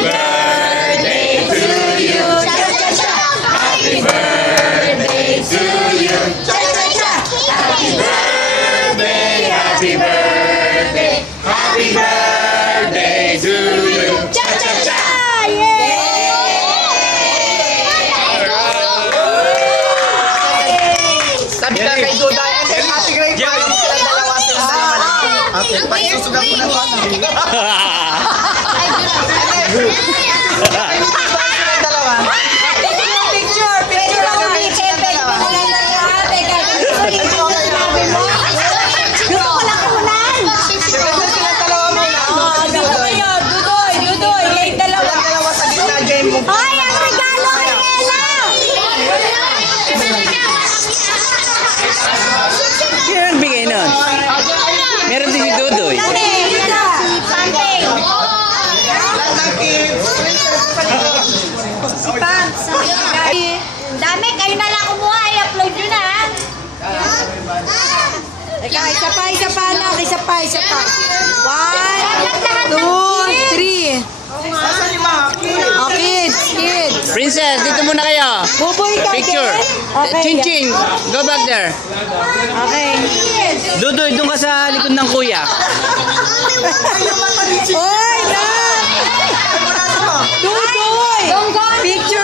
birthday to you. Happy birthday to you. Happy birthday, happy birthday, happy birthday to you. Cha-cha-cha! Sabi ka kay Duda, happy grade pa lang silang dalawa silang dalawa. Ate, pagsusugan ko na ba? Picture ako ni Chepe. Hoy, ang regalo kay Ella! Sino nagbigay nun? Meron din si Dudoy. Dami, kayo na lang kumuha. I-upload nyo na. Teka, isa pa anak. Isa pa. 1, 2, 3. Asan yung mga Oh, kids. Princess, dito muna kayo. Buboy ka, Picture. Ken? Okay. Ching-ching. Go back there. Okay. Dudoy, doon ka sa likod ng kuya. Oy, na! Dudoy! Picture